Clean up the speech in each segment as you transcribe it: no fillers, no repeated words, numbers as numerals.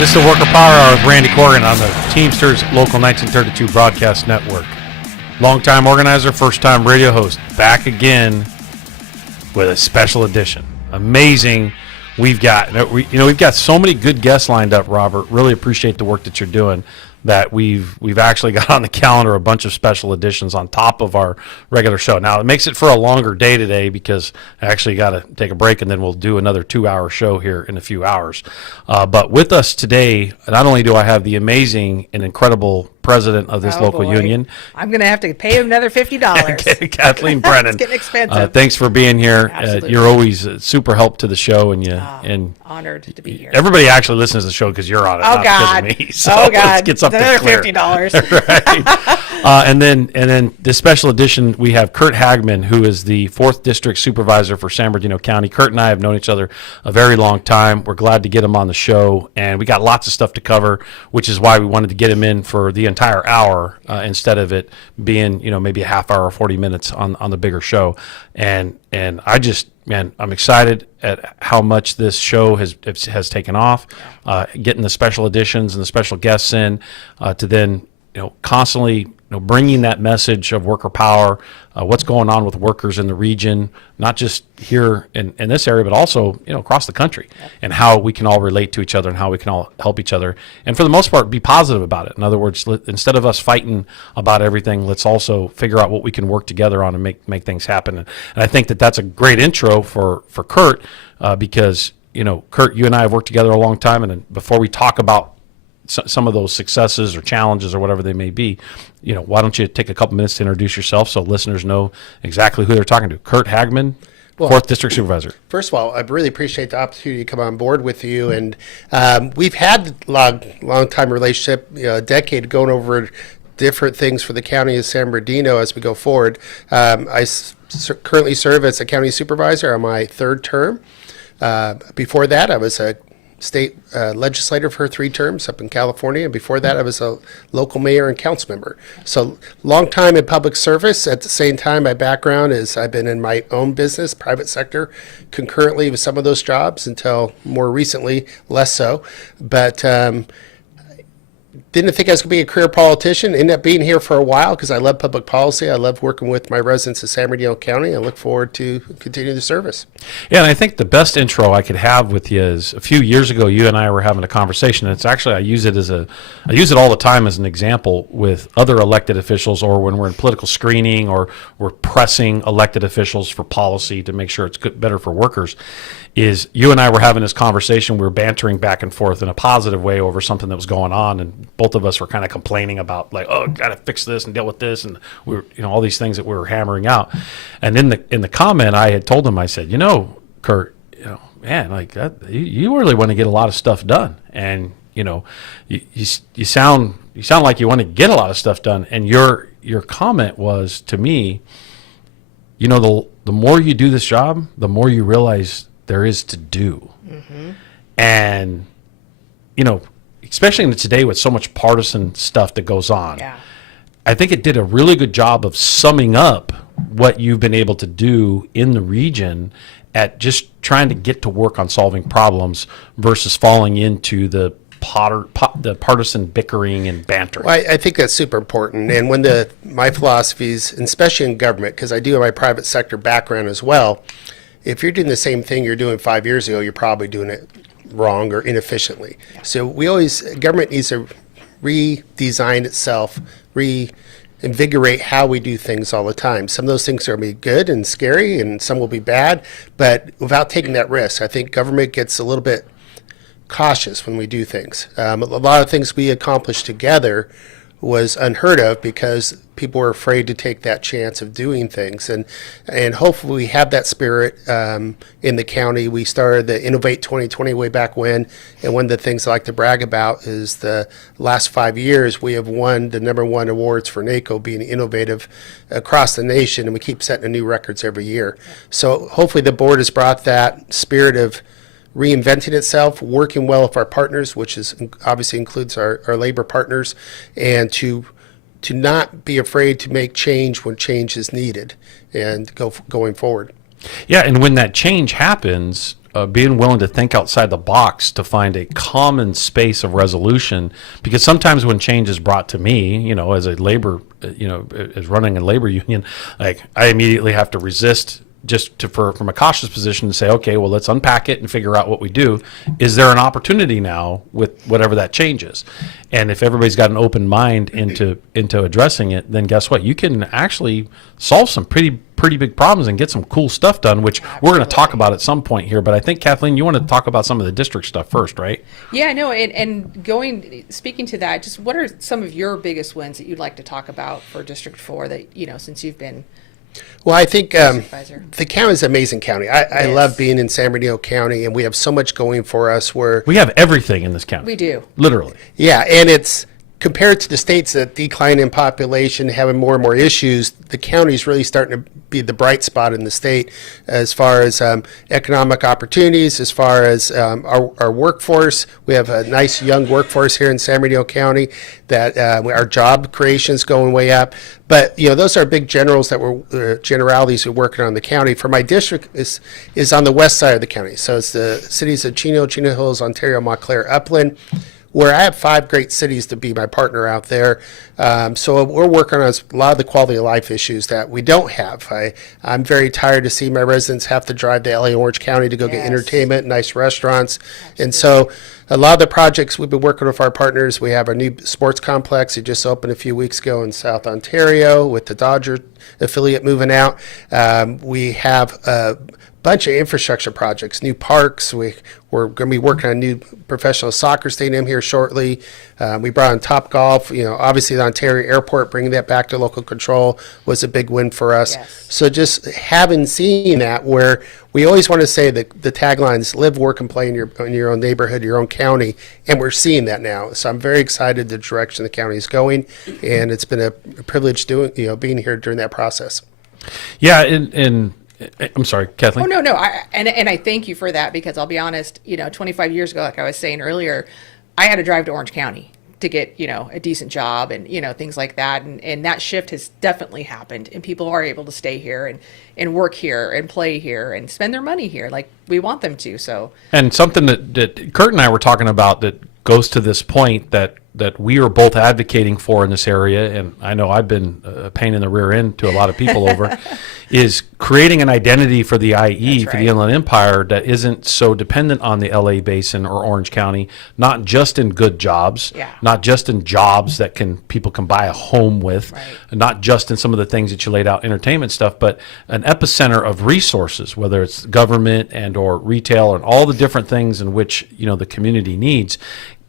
This is the Worker Power Hour with Randy Corrigan on the Teamsters Local 1932 Broadcast Network. Longtime organizer, first-time radio host, back again with a special edition. Amazing. We've got so many good guests lined up, Robert. Really appreciate the work that you're doing. That we've actually got on the calendar a bunch of special editions on top of our regular show. Now, it makes it for a longer day today because I actually got to take a break, and then we'll do another 2-hour show here in a few hours. But with us today, not only do I have the amazing and incredible president of this local union. I'm going to have to pay him another $50. Kathleen Brennan. It's getting expensive. Thanks for being here. You're always a super help to the show, and honored to be here. Everybody actually listens to the show because you're on it, not God. because of me. So God. let's get something another clear. $50. Right. And then this special edition, we have Curt Hagman, who is the 4th District Supervisor for San Bernardino County. Curt and I have known each other a very long time. We're glad to get him on the show, and we got lots of stuff to cover, which is why we wanted to get him in for the entire hour instead of it being, maybe a half hour or 40 minutes on the bigger show. And I just, I'm excited at how much this show has taken off, getting the special editions and the special guests in to then, constantly, bringing that message of worker power, what's going on with workers in the region, not just here in this area, but also, across the country, and how we can all relate to each other and how we can all help each other. And for the most part, be positive about it. In other words, instead of us fighting about everything, let's also figure out what we can work together on and make things happen. And I think that's a great intro for Curt, because, Curt, you and I have worked together a long time. And before we talk about some of those successes or challenges or whatever they may be, why don't you take a couple minutes to introduce yourself so listeners know exactly who they're talking to. Curt Hagman, 4th District Supervisor. First of all, I really appreciate the opportunity to come on board with you. And we've had long time relationship, a decade going over different things for the county of San Bernardino as we go forward. I currently serve as a county supervisor on my 3rd term. Before that, I was a state legislator for 3 terms up in California. And before that, I was a local mayor and council member. So long time in public service. At the same time, my background is I've been in my own business, private sector, concurrently with some of those jobs until more recently, less so. But didn't think I was going to be a career politician. Ended up being here for a while because I love public policy. I love working with my residents of San Bernardino County. I look forward to continuing the service. Yeah, and I think the best intro I could have with you is a few years ago, you and I were having a conversation. And it's actually, I use it all the time as an example with other elected officials, or when we're in political screening or we're pressing elected officials for policy to make sure it's better for workers. Is you and I were having this conversation, we were bantering back and forth in a positive way over something that was going on, and both of us were kind of complaining about, like, oh, got to fix this and deal with this, and we were, all these things that we were hammering out. And in the comment, I had told him, I said, Curt, man, like that, you really want to get a lot of stuff done, and you sound like you want to get a lot of stuff done. And your comment was to me, the more you do this job, the more you realize there is to do. Mm-hmm. And, especially in today with so much partisan stuff that goes on, I think it did a really good job of summing up what you've been able to do in the region at just trying to get to work on solving problems versus falling into the partisan bickering and bantering. Well, I think that's super important. And when my philosophies, especially in government, because I do have my private sector background as well, if you're doing the same thing you're doing 5 years ago, you're probably doing it wrong or inefficiently. Yeah. So government needs to redesign itself, reinvigorate how we do things all the time. Some of those things are going to be good and scary, and some will be bad, but without taking that risk, I think government gets a little bit cautious when we do things. A lot of things we accomplished together was unheard of because people were afraid to take that chance of doing things, and hopefully we have that spirit in the county. We started the Innovate 2020 way back when, and one of the things I like to brag about is the last 5 years we have won the #1 awards for NACO being innovative across the nation, and we keep setting new records every year. So hopefully the board has brought that spirit of reinventing itself, working well with our partners, which is obviously includes our labor partners, and to not be afraid to make change when change is needed and going forward. Yeah, and when that change happens, being willing to think outside the box to find a common space of resolution, because sometimes when change is brought to me, as a labor, as running a labor union, like I immediately have to resist from a cautious position to say, okay, well, let's unpack it and figure out what we do. Is there an opportunity now with whatever that change is? And if everybody's got an open mind into addressing it, then guess what? You can actually solve some pretty big problems and get some cool stuff done, which we're going to talk about at some point here. But I think, Kathleen, you want to talk about some of the district stuff first, right? Yeah, no, and speaking to that, just what are some of your biggest wins that you'd like to talk about for District 4 that, since you've been Well, I think supervisor? the county is an amazing county. I It love is. being in San Bernardino County, and we have so much going for us where, We have everything in this county. We do. Literally. yeah, and it's compared to the states that decline in population, having more and more issues, the county is really starting to be the bright spot in the state as far as economic opportunities, as far as our workforce. We have a nice young workforce here in San Bernardino County that our job creation is going way up. But, those are big generalities we're working on the county. For my district is on the west side of the county. So it's the cities of Chino Hills, Ontario, Montclair, Upland, where I have 5 great cities to be my partner out there. So we're working on a lot of the quality of life issues that we don't have. I'm very tired to see my residents have to drive to LA Orange County to go get Yes. entertainment, nice restaurants. And so a lot of the projects we've been working with our partners, we have a new sports complex. It just opened a few weeks ago in South Ontario with the Dodger affiliate moving out. We have a bunch of infrastructure projects, new parks. We're going to be working on a new professional soccer stadium here shortly. We brought on Top Golf. Obviously the Ontario Airport, bringing that back to local control was a big win for us. Yes. So just seen that, where we always want to say that the tagline is live, work, and play in your own neighborhood, your own county, and we're seeing that now. So I'm very excited the direction the county is going, and it's been a privilege being here during that process. Yeah, and I'm sorry, Kathleen. Oh, no. I thank you for that, because I'll be honest, 25 years ago, like I was saying earlier, I had to drive to Orange County to get, a decent job and, things like that. And that shift has definitely happened, and people are able to stay here and work here and play here and spend their money here like we want them to. So, And something that Curt and I were talking about that goes to this point that we are both advocating for in this area, and I know I've been a pain in the rear end to a lot of people over, is creating an identity for the IE, That's for the right. Inland Empire, that isn't so dependent on the LA Basin or Orange County, not just in good jobs, Yeah. not just in jobs that people can buy a home with, Right. not just in some of the things that you laid out, entertainment stuff, but an epicenter of resources, whether it's government and or retail and all the different things in which the community needs.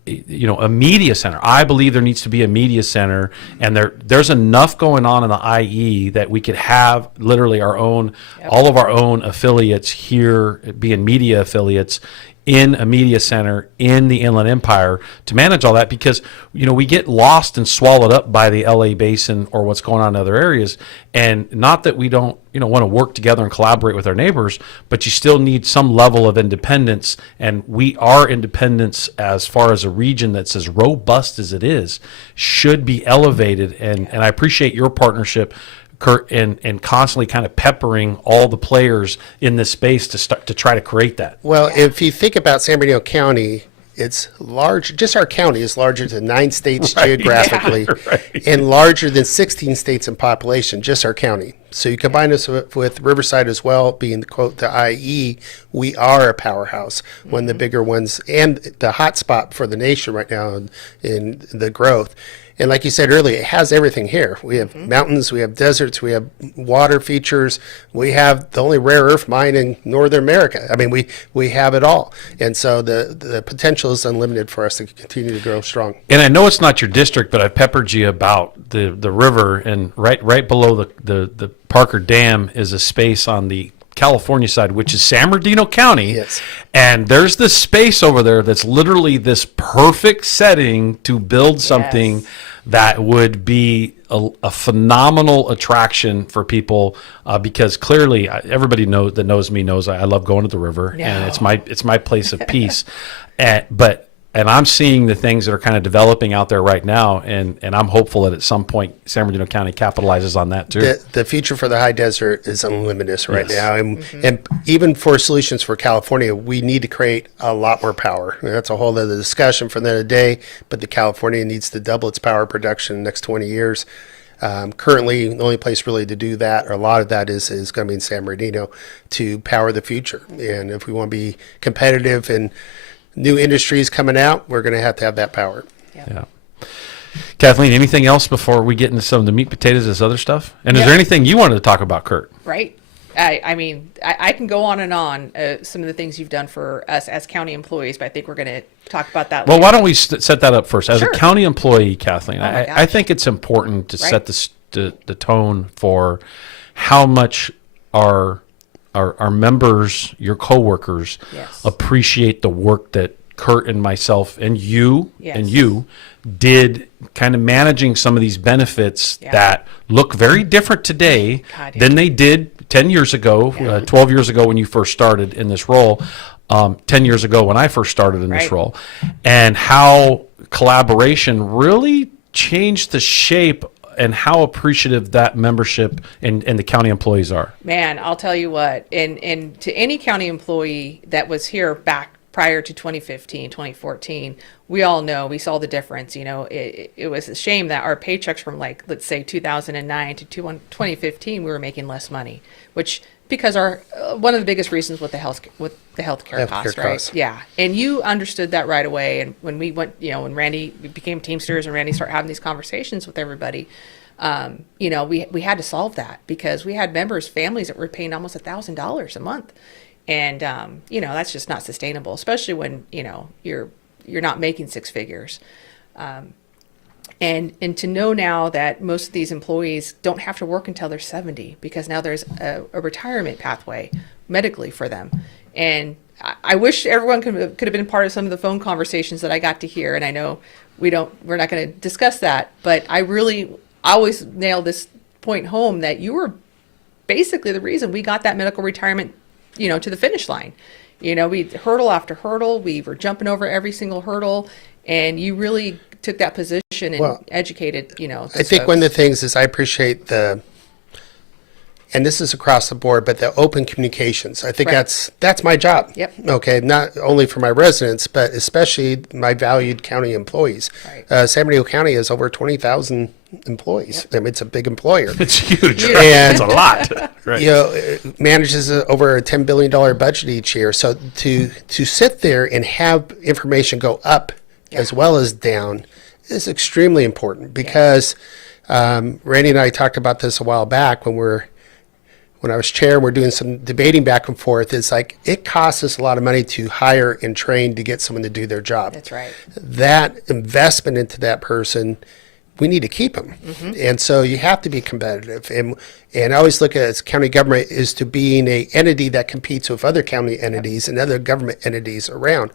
A media center. I believe there needs to be a media center, and there's enough going on in the IE that we could have literally all of our own affiliates here being media affiliates in a media center in the Inland Empire to manage all that, because we get lost and swallowed up by the LA Basin or what's going on in other areas. And not that we don't want to work together and collaborate with our neighbors, but you still need some level of independence, and our independence as far as a region that's as robust as it is should be elevated. And I appreciate your partnership, Curt, and constantly kind of peppering all the players in this space to try to create that. Well, if you think about San Bernardino County, it's large. Just our county is larger than 9 states geographically, Right. and larger than 16 states in population. Just our county. So you combine us with Riverside as well, being the IE. We are a powerhouse, one of the bigger ones, and the hot spot for the nation right now in the growth. And like you said earlier, it has everything here. We have mountains, we have deserts, we have water features. We have the only rare earth mine in Northern America. I mean, we have it all. And so the potential is unlimited for us to continue to grow strong. And I know it's not your district, but I've peppered you about the river, and right below the Parker Dam is a space on the California side, which is San Bernardino County. Yes. And there's this space over there that's literally this perfect setting to build something Yes. that would be a phenomenal attraction for people, because clearly everybody knows me knows I love going to the river, and No. it's my place of peace. But and I'm seeing the things that are kind of developing out there right now, and I'm hopeful that at some point San Bernardino County capitalizes on that too. The future for the high desert is unlimited right Yes. now. And even for solutions for California, we need to create a lot more power. And that's a whole other discussion for another day, but the California needs to double its power production in the next 20 years. Currently, the only place really to do that, or a lot of that, is going to be in San Bernardino to power the future. And if we want to be competitive and new industries coming out, we're going to have that power. Yeah. Kathleen, anything else before we get into some of the meat potatoes, this other stuff? And is Yeah. there anything you wanted to talk about, Curt? Right. I mean, I can go on and on some of the things you've done for us as county employees, but I think we're going to talk about that Well, later. why don't we set that up first? As Sure. a county employee, Kathleen, my I gosh. think it's important to Right. set the tone for how much our members, your coworkers, Yes. appreciate the work that Curt and myself and you Yes. did, kind of managing some of these benefits Yeah. that look very different today God, yeah. than they did 10 years ago, 12 years ago when you first started in this role, 10 years ago when I first started in this Right. role, and how collaboration really changed the shape and how appreciative that membership and the county employees are. Man, I'll tell you what, and to any county employee that was here back prior to 2015, 2014, we all know, we saw the difference. You know, it was a shame that our paychecks from, like, let's say 2009 to 2015, we were making less money, which, because our one of the biggest reasons with the healthcare costs, right? costs. Yeah, and you understood that right away. And when we went, you know, when Randy we became Teamsters and Randy started having these conversations with everybody, you know, we had to solve that because we had members, families that were paying almost $1,000 a month, and you know, that's just not sustainable, especially when, you know, you're not making six figures. And to know now that most of these employees don't have to work until they're 70 because now there's a retirement pathway medically for them. And I wish everyone could have been part of some of the phone conversations that I got to hear. And I know we're not going to discuss that, but I always nail this point home that you were basically the reason we got that medical retirement, you know, to the finish line. You know, we hurdle after hurdle, we were jumping over every single hurdle, and you really took that position and educated, you know. I think one of the things is I appreciate and this is across the board, but the open communications. I think Right. that's my job. Yep. Okay, not only for my residents, but especially my valued county employees. Right. San Bernardino County has over 20,000 employees. I mean, it's a big employer. It's huge. Huge. It's a lot. Right. You know, it manages over a $10 billion budget each year. So to sit there and have information go up as well as down is extremely important because Randy and I talked about this a while back when I was chair, we're doing some debating back and forth. It's like, it costs us a lot of money to hire and train to get someone to do their job. That's right. That investment into that person, we need to keep them. And so you have to be competitive. And I always look at it as county government is to being a entity that competes with other county entities and other government entities around.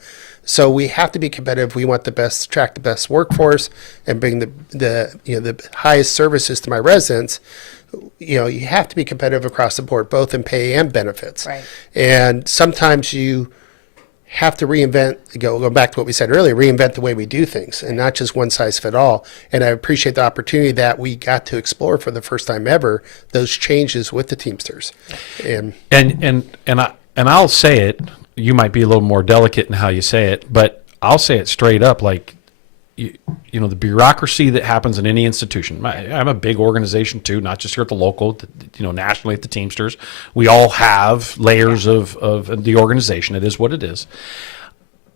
So we have to be competitive. We want attract the best workforce and bring the highest services to my residents. You know, you have to be competitive across the board, both in pay and benefits. Right. And sometimes you have to go back to what we said earlier, reinvent the way we do things and not just one size fit all. And I appreciate the opportunity that we got to explore for the first time ever those changes with the Teamsters. And I'll say it. You might be a little more delicate in how you say it, but I'll say it straight up. Like, you know, the bureaucracy that happens in any institution. I'm a big organization too, not just here at the local, you know, nationally at the Teamsters. We all have layers of the organization. It is what it is.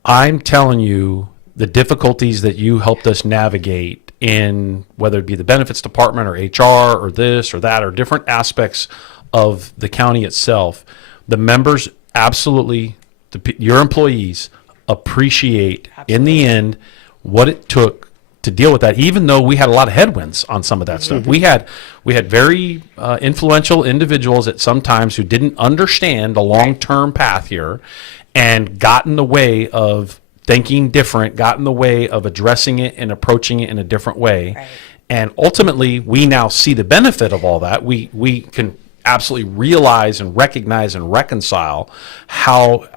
I'm telling you, the difficulties that you helped us navigate in whether it be the benefits department or HR or this or that or different aspects of the county itself, the members absolutely, your employees appreciate in the end what it took to deal with that, even though we had a lot of headwinds on some of that stuff. We had very influential individuals at some times who didn't understand the long-term path here and got in the way of thinking different, got in the way of addressing it and approaching it in a different way. Right. And ultimately, we now see the benefit of all that. We can absolutely realize and recognize and reconcile how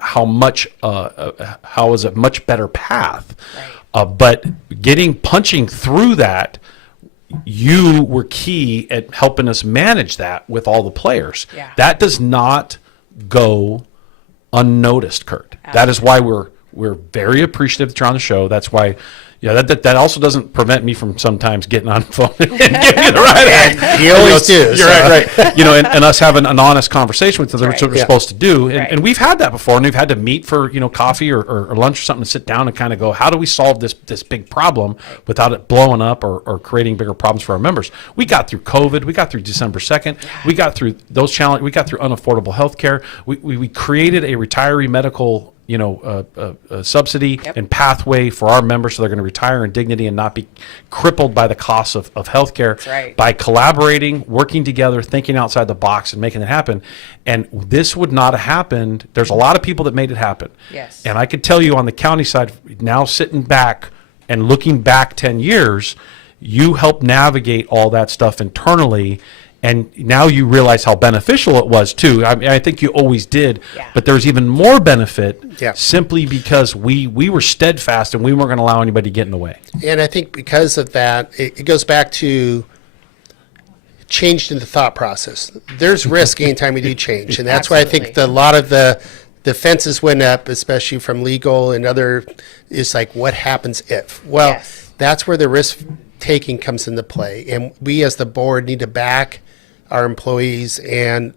is a much better path. Right. But punching through that, you were key at helping us manage that with all the players. Yeah. That does not go unnoticed, Curt. That is why we're very appreciative that you're on the show. That's why, that also doesn't prevent me from sometimes getting on the phone and giving you the right answer. You always do. You're right. And us having an honest conversation with them, that's what we're Yeah. supposed to do. And, Right. and we've had that before, and we've had to meet for, coffee or lunch or something to sit down and kind of go, how do we solve this big problem without it blowing up or creating bigger problems for our members? We got through COVID. We got through December 2nd. We got through those challenges. We got through unaffordable health care. We created a retiree medical subsidy and pathway for our members so they're going to retire in dignity and not be crippled by the costs of healthcare. That's right. By collaborating, working together, thinking outside the box and making it happen. And this would not have happened. There's a lot of people that made it happen. Yes. And I could tell you on the county side, now sitting back and looking back 10 years, you helped navigate all that stuff internally. And now you realize how beneficial it was too. I think you always did, Yeah. but there's even more benefit Yeah. simply because we were steadfast and we weren't going to allow anybody to get in the way. And I think because of that, it goes back to changed in the thought process. There's risk anytime you do change. And that's why I think Absolutely. a lot of the fences went up, especially from legal and other, is like, what happens if? Well, Yes. that's where the risk taking comes into play. And we as the board need to back our employees and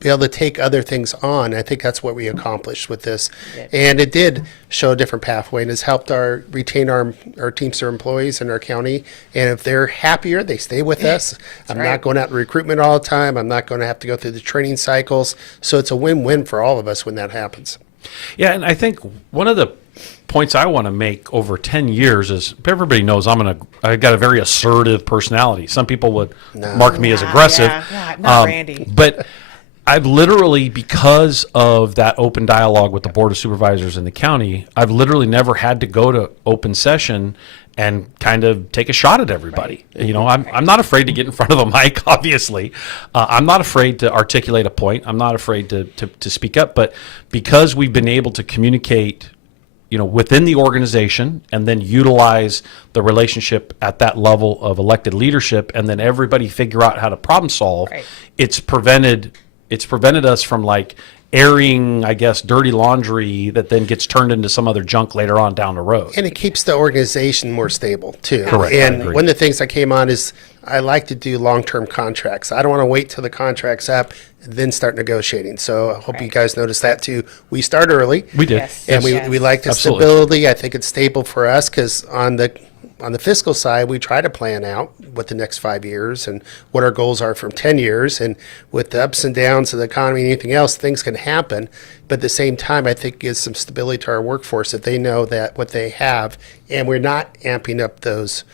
be able to take other things on. I think that's what we accomplished with this. Yeah. And it did show a different pathway and has helped retain our Teamster employees in our county. And if they're happier, they stay with us. I'm right. not going out in recruitment all the time. I'm not going to have to go through the training cycles. So it's a win-win for all of us when that happens. Yeah, and I think one of the points I want to make over 10 years is everybody knows I got a very assertive personality. Some people would mark me as aggressive. Yeah, not Randy. But I've literally, because of that open dialogue with the Board of Supervisors in the county, I've literally never had to go to open session and kind of take a shot at everybody. I'm not afraid to get in front of a mic, obviously. I'm not afraid to articulate a point. I'm not afraid to speak up. But because we've been able to communicate within the organization and then utilize the relationship at that level of elected leadership and then everybody figure out how to problem solve, Right. it's prevented us from airing, I guess, dirty laundry that then gets turned into some other junk later on down the road. And it keeps the organization more stable too. Correct. I And agree. one of the things I came on is I like to do long-term contracts. I don't want to wait till the contract's up and then start negotiating. So I hope you guys notice that too. We start early. We did. Yes. And Yes. we like the Absolutely. stability. I think it's stable for us because on the fiscal side, we try to plan out what the next 5 years and what our goals are from 10 years. And with the ups and downs of the economy and anything else, things can happen. But at the same time, I think it gives some stability to our workforce that they know that what they have, and we're not amping up those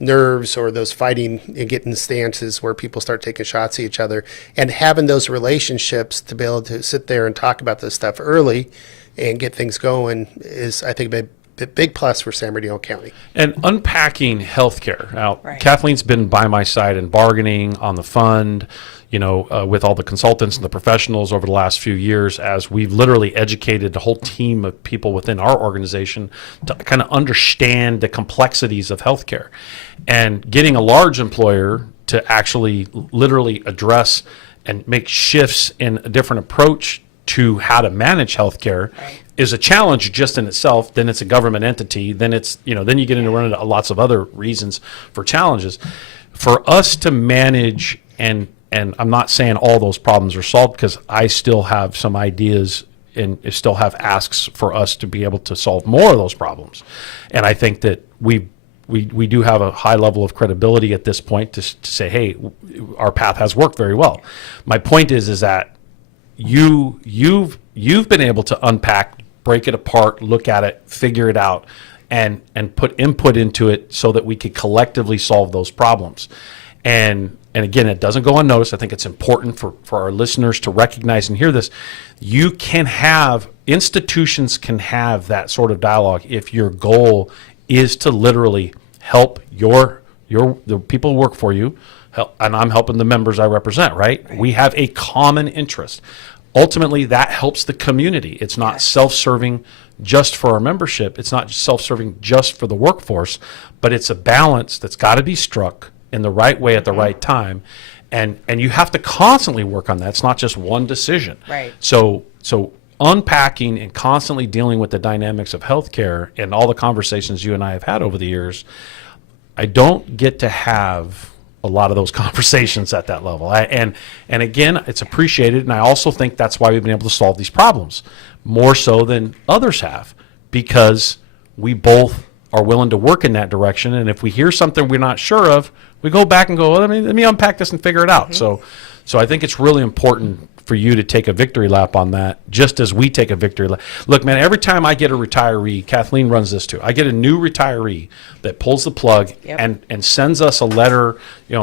nerves or those fighting and getting stances where people start taking shots at each other, and having those relationships to be able to sit there and talk about this stuff early and get things going is, I think, a big plus for San Bernardino County. And unpacking healthcare. Now, Right. Kathleen's been by my side in bargaining on the fund, with all the consultants and the professionals over the last few years, as we've literally educated the whole team of people within our organization to kind of understand the complexities of healthcare. And getting a large employer to actually literally address and make shifts in a different approach to how to manage healthcare Right. is a challenge just in itself. Then it's a government entity. Then it's, then you get into running lots of other reasons for challenges. For us to manage, and I'm not saying all those problems are solved because I still have some ideas and still have asks for us to be able to solve more of those problems. And I think that we do have a high level of credibility at this point to say, hey, our path has worked very well. My point is that you've been able to unpack, break it apart, look at it, figure it out, and put input into it so that we could collectively solve those problems. And again, it doesn't go unnoticed. I think it's important for our listeners to recognize and hear this. Institutions can have that sort of dialogue if your goal is to literally help the people who work for you and I'm helping the members I represent, right? We have a common interest. Ultimately, that helps the community. It's not self-serving just for our membership. It's not self-serving just for the workforce, but it's a balance that's got to be struck in the right way at the right time. And you have to constantly work on that. It's not just one decision. Right. So unpacking and constantly dealing with the dynamics of healthcare and all the conversations you and I have had over the years, I don't get to have a lot of those conversations at that level. And again, it's appreciated, and I also think that's why we've been able to solve these problems more so than others have, because we both are willing to work in that direction. And if we hear something we're not sure of, we go back and go, well, let me unpack this and figure it out. So I think it's really important for you to take a victory lap on that, just as we take a victory lap. Look, man, every time I get a retiree, Kathleen runs this too. I get a new retiree that pulls the plug and sends us a letter,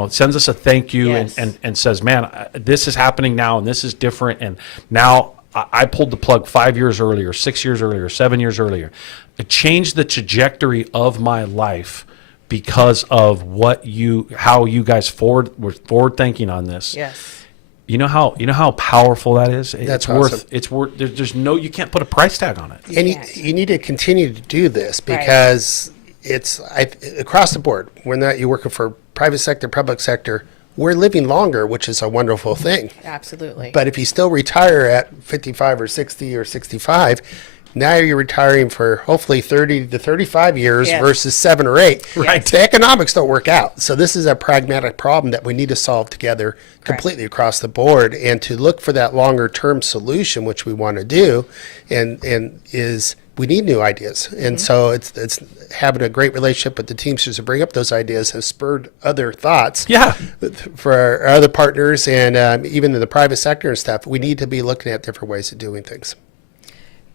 sends us a thank you and says, man, this is happening now and this is different. And now I pulled the plug 5 years earlier, 6 years earlier, 7 years earlier. It changed the trajectory of my life because of how you guys were forward thinking on this. Yes. You know how powerful that is? That's it's worth there's no, you can't put a price tag on it. And you need to continue to do this because it's across the board. When you're working for private sector, public sector, we're living longer, which is a wonderful thing. Absolutely. But if you still retire at 55 or 60 or 65, now you're retiring for hopefully 30 to 35 years versus 7 or 8. Right. The economics don't work out. So this is a pragmatic problem that we need to solve together completely across the board, and to look for that longer term solution, which we want to do, and is we need new ideas. And so it's having a great relationship with the Teamsters to bring up those ideas has spurred other thoughts for our other partners, and even in the private sector and stuff. We need to be looking at different ways of doing things.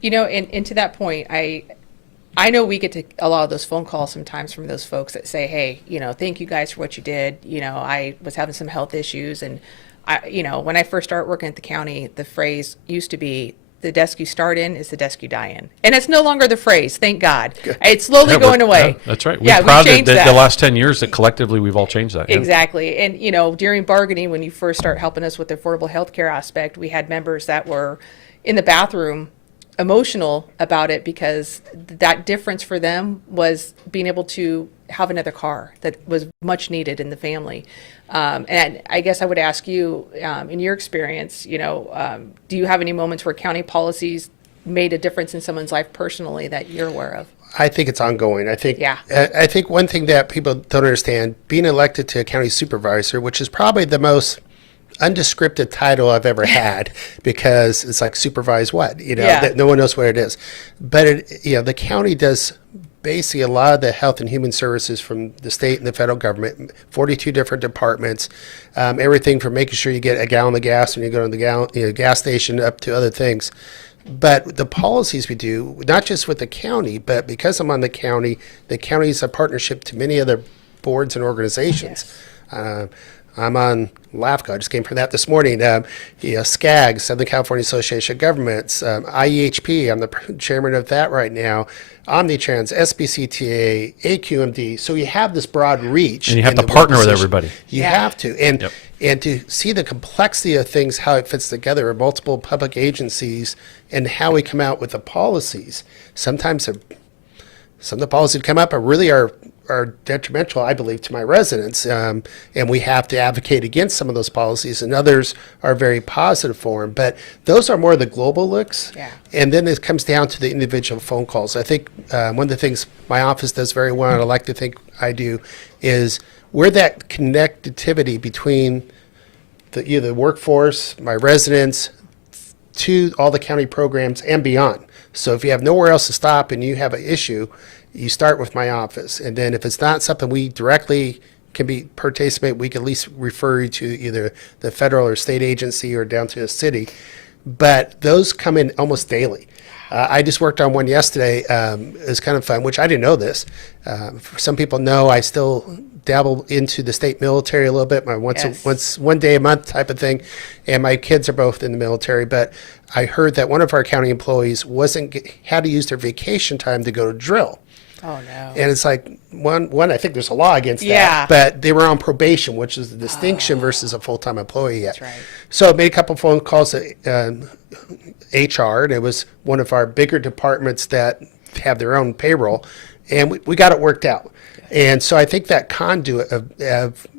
And to that point, I know we get to a lot of those phone calls sometimes from those folks that say, hey, thank you guys for what you did. I was having some health issues, and when I first started working at the county, the phrase used to be, the desk you start in is the desk you die in. And it's no longer the phrase, thank God. It's slowly going away. Yeah, that's right. We're proud that the last 10 years that collectively we've all changed that. Exactly. And, during bargaining, when you first start helping us with the affordable health care aspect, we had members that were in the bathroom emotional about it, because that difference for them was being able to have another car that was much needed in the family. And I guess I would ask you, in your experience, do you have any moments where county policies made a difference in someone's life personally that you're aware of? I think it's ongoing. I think one thing that people don't understand, being elected to a county supervisor, which is probably the most undescripted title I've ever had, because it's like supervise what, that no one knows what it is. But the county does basically a lot of the health and human services from the state and the federal government, 42 different departments, everything from making sure you get a gallon of gas when you go to the gas station up to other things. But the policies we do, not just with the county, but because I'm on the county is a partnership to many other boards and organizations. I'm on LAFCO. I just came from that this morning. SCAG, Southern California Association of Governments, IEHP. I'm the chairman of that right now. Omnitrans, SBCTA, AQMD. So you have this broad reach. And you have to partner with everybody. You have to. And to see the complexity of things, how it fits together in multiple public agencies, and how we come out with the policies. Sometimes some of the policies that come up are detrimental, I believe, to my residents, and we have to advocate against some of those policies, and others are very positive for them. But those are more the global looks, and then it comes down to the individual phone calls. I think one of the things my office does very well, and I like to think I do, is we're that connectivity between the workforce, my residents, to all the county programs and beyond. So if you have nowhere else to stop and you have an issue, you start with my office. And then if it's not something we directly can participate, we can at least refer you to either the federal or state agency or down to a city. But those come in almost daily. I just worked on one yesterday. It was kind of fun, which I didn't know this. Some people know I still dabble into the state military a little bit, my one day a month type of thing. And my kids are both in the military. But I heard that one of our county employees had to use their vacation time to go to drill. Oh, no. And it's like, one, I think there's a law against Yeah. that, but they were on probation, which is the distinction versus a full-time employee. That's right. So I made a couple phone calls to HR, and it was one of our bigger departments that have their own payroll, and we got it worked out. And so I think that conduit of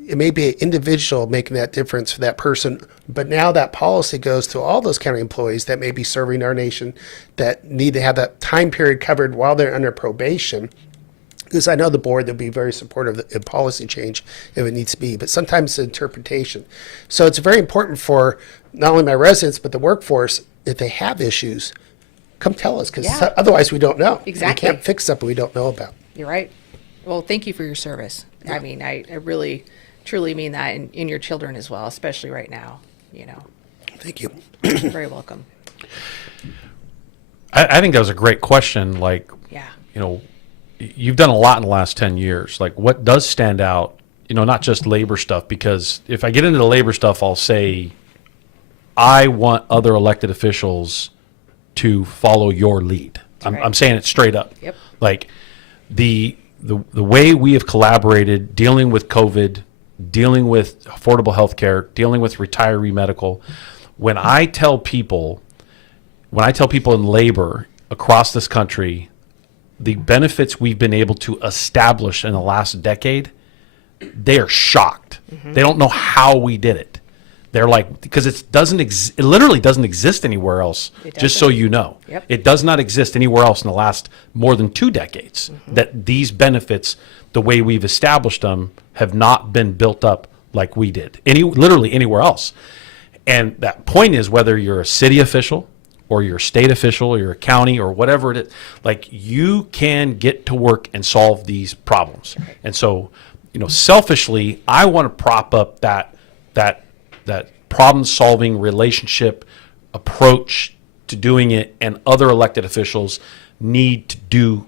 it may be an individual making that difference for that person, but now that policy goes to all those county employees that may be serving our nation that need to have that time period covered while they're under probation. Because I know the board will be very supportive of policy change if it needs to be, but sometimes it's interpretation. So it's very important for not only my residents, but the workforce, if they have issues, come tell us, because Yeah. otherwise we don't know. Exactly. We can't fix something we don't know about. You're right. Well, thank you for your service. I mean, I really, truly mean that in your children as well, especially right now, Thank you. You're very welcome. I think that was a great question. Like, Yeah. You've done a lot in the last 10 years. Like, what does stand out, not just labor stuff, because if I get into the labor stuff, I'll say, I want other elected officials to follow your lead. right. I'm saying it straight up. Yep. Like, the way we have collaborated dealing with COVID, dealing with affordable health care, dealing with retiree medical, when I tell people in labor across this country the benefits we've been able to establish in the last decade, they are shocked. They don't know how we did it. They're like, because it literally doesn't exist anywhere else, just so you know. Yep. It does not exist anywhere else in the last more than 2 decades that these benefits, the way we've established them, have not been built up like we did, literally anywhere else. And that point is, whether you're a city official or you're a state official or you're a county or whatever it is, like, you can get to work and solve these problems. And so, selfishly, I want to prop up that problem-solving relationship approach to doing it, and other elected officials need to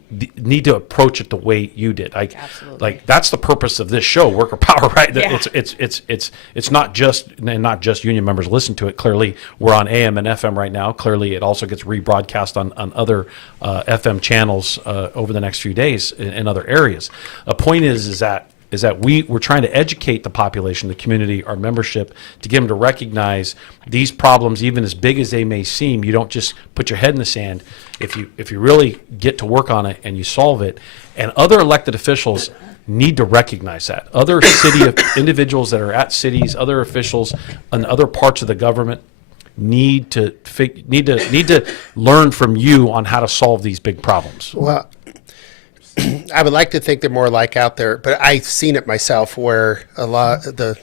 approach it the way you did. Absolutely. Like, that's the purpose of this show, Worker Power, right? Yeah. It's not just union members listen to it. Clearly, we're on AM and FM right now. Clearly, it also gets rebroadcast on other FM channels over the next few days in other areas. A point is that we're trying to educate the population, the community, our membership, to get them to recognize these problems, even as big as they may seem. You don't just put your head in the sand. If you really get to work on it and you solve it, and other elected officials need to recognize that. Other individuals that are at cities, other officials in other parts of the government need to learn from you on how to solve these big problems. Well, I would like to think they're more like out there, but I've seen it myself where a lot of the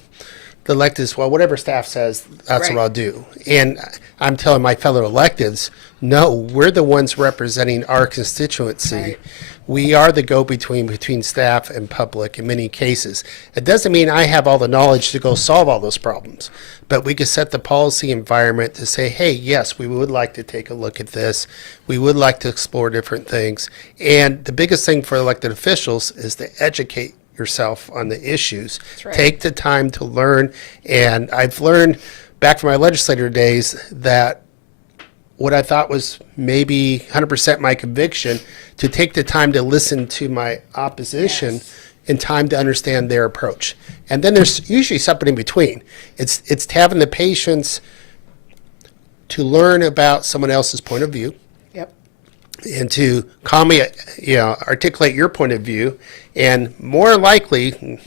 electeds, well, whatever staff says, that's Right. what I'll do. And I'm telling my fellow electeds, no, we're the ones representing our constituency. Right. We are the go-between between staff and public in many cases. It doesn't mean I have all the knowledge to go solve all those problems, but we can set the policy environment to say, hey, yes, we would like to take a look at this. We would like to explore different things. And the biggest thing for elected officials is to educate yourself on the issues. right. Take the time to learn. And I've learned back from my legislator days that what I thought was maybe 100% my conviction, to take the time to listen to my opposition Yes. and time to understand their approach. And then there's usually something in between. It's having the patience to learn about someone else's point of view Yep. and to calmly, articulate your point of view. And more likely,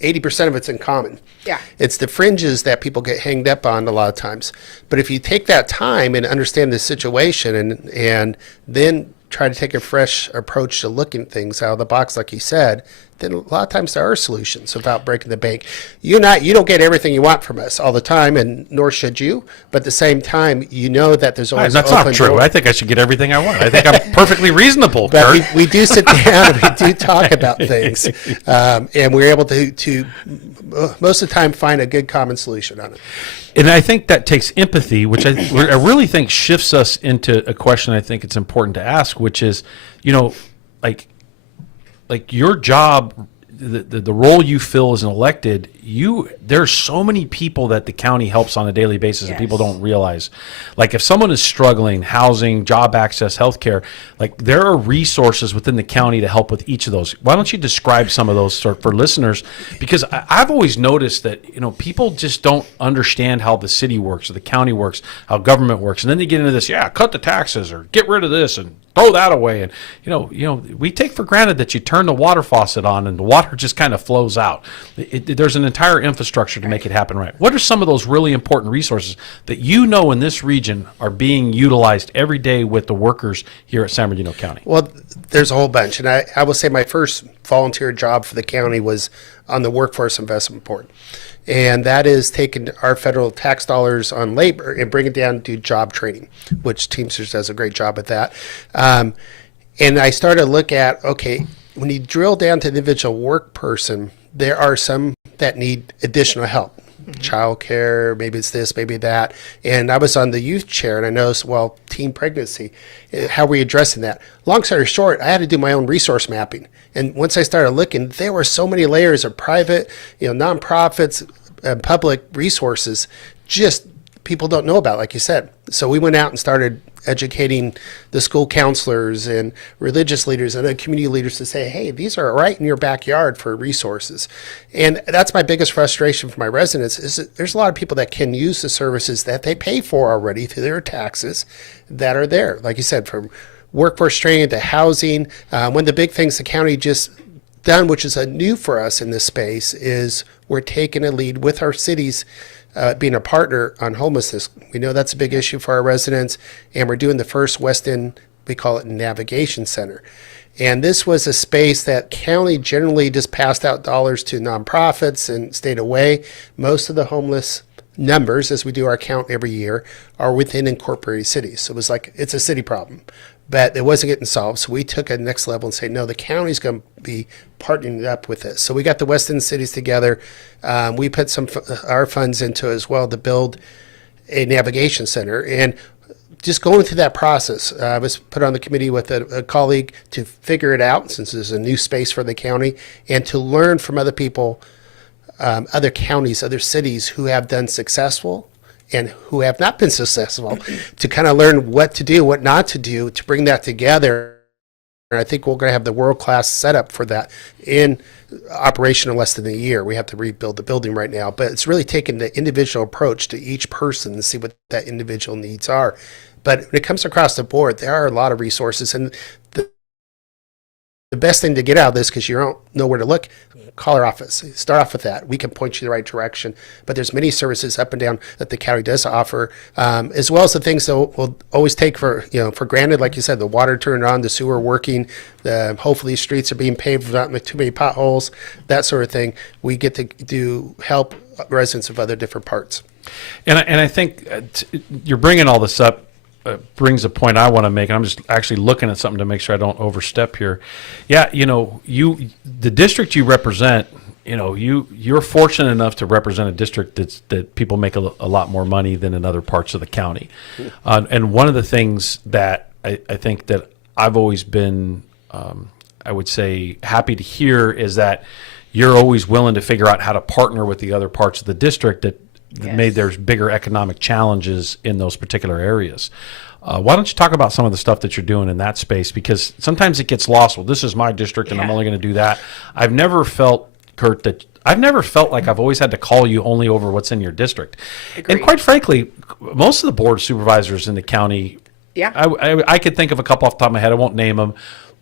80% of it's in common. Yeah. It's the fringes that people get hanged up on a lot of times. But if you take that time and understand the situation and then try to take a fresh approach to looking things out of the box, like you said, then a lot of times there are solutions without breaking the bank. You don't get everything you want from us all the time, and nor should you. But at the same time, you know that there's always That's an not open true. door. I think I should get everything I want. I think I'm perfectly reasonable, But Curt. we do sit down and we do talk about things, and we're able to most of the time find a good common solution on it. And I think that takes empathy, which I really think shifts us into a question I think it's important to ask, which is, like your job the role you fill as an elected, there's so many people that the county helps on a daily basis that people don't realize. Like if someone is struggling, housing, job access, healthcare, like there are resources within the county to help with each of those. Why don't you describe some of those for listeners? Because I've always noticed that, people just don't understand how the city works or the county works, how government works. And then they get into this, cut the taxes or get rid of this and throw that away. And, we take for granted that you turn the water faucet on and the water just kind of flows out. There's an entire infrastructure to make it happen right. What are some of those really important resources that in this region are being utilized every day with the workers here at San Bernardino County? Well, there's a whole bunch. And I will say my first volunteer job for the county was on the Workforce Investment Board. And that is taking our federal tax dollars on labor and bring it down to job training, which Teamsters does a great job at that. And I started to look at, okay, when you drill down to the individual work person, there are some that need additional help. Childcare, maybe it's this, maybe that. And I was on the youth chair and I noticed, teen pregnancy, how are we addressing that? Long story short, I had to do my own resource mapping. And once I started looking, there were so many layers of private, nonprofits, public resources, just people don't know about, like you said. So we went out and started educating the school counselors and religious leaders and community leaders to say, hey, these are right in your backyard for resources. And that's my biggest frustration for my residents is that there's a lot of people that can use the services that they pay for already through their taxes that are there. Like you said, from workforce training to housing. One of the big things the county just done, which is a new for us in this space, is we're taking a lead with our cities being a partner on homelessness. We know that's a big issue for our residents, and we're doing the first West End, we call it Navigation Center. And this was a space that county generally just passed out dollars to nonprofits and stayed away. Most of the homeless numbers, as we do our count every year, are within incorporated cities. So it was like, it's a city problem, but it wasn't getting solved. So we took a next level and say, no, the county's going to be partnering up with this. So we got the West End cities together. We put some our funds into it as well to build a navigation center. And just going through that process, I was put on the committee with a colleague to figure it out, since there's a new space for the county, and to learn from other people, other counties, other cities who have done successful and who have not been successful, to kind of learn what to do, what not to do, to bring that together. And I think we're going to have the world-class setup for that in operation in less than a year. We have to rebuild the building right now, but it's really taking the individual approach to each person to see what that individual needs are. But when it comes across the board, there are a lot of resources, and the best thing to get out of this, because you don't know where to look, call our office. Start off with that. We can point you in the right direction. But there's many services up and down that the county does offer, as well as the things that we'll always take for granted. Like you said, the water turned on, the sewer working, hopefully streets are being paved without too many potholes, that sort of thing. We get to do help residents of other different parts. And I think you're bringing all this up. Brings a point I want to make, and I'm just actually looking at something to make sure I don't overstep here. Yeah, the district you represent, you're fortunate enough to represent a district that people make a lot more money than in other parts of the county. And one of the things that I think that I've always been, I would say, happy to hear is that you're always willing to figure out how to partner with the other parts of the district that made there's bigger economic challenges in those particular areas. Why don't you talk about some of the stuff that you're doing in that space? Because sometimes it gets lost. Well, this is my district and I'm only going to do that. I've never felt, Curt, like I've always had to call you only over what's in your district. Agreed. And quite frankly, most of the board supervisors in the county, I could think of a couple off the top of my head. I won't name them.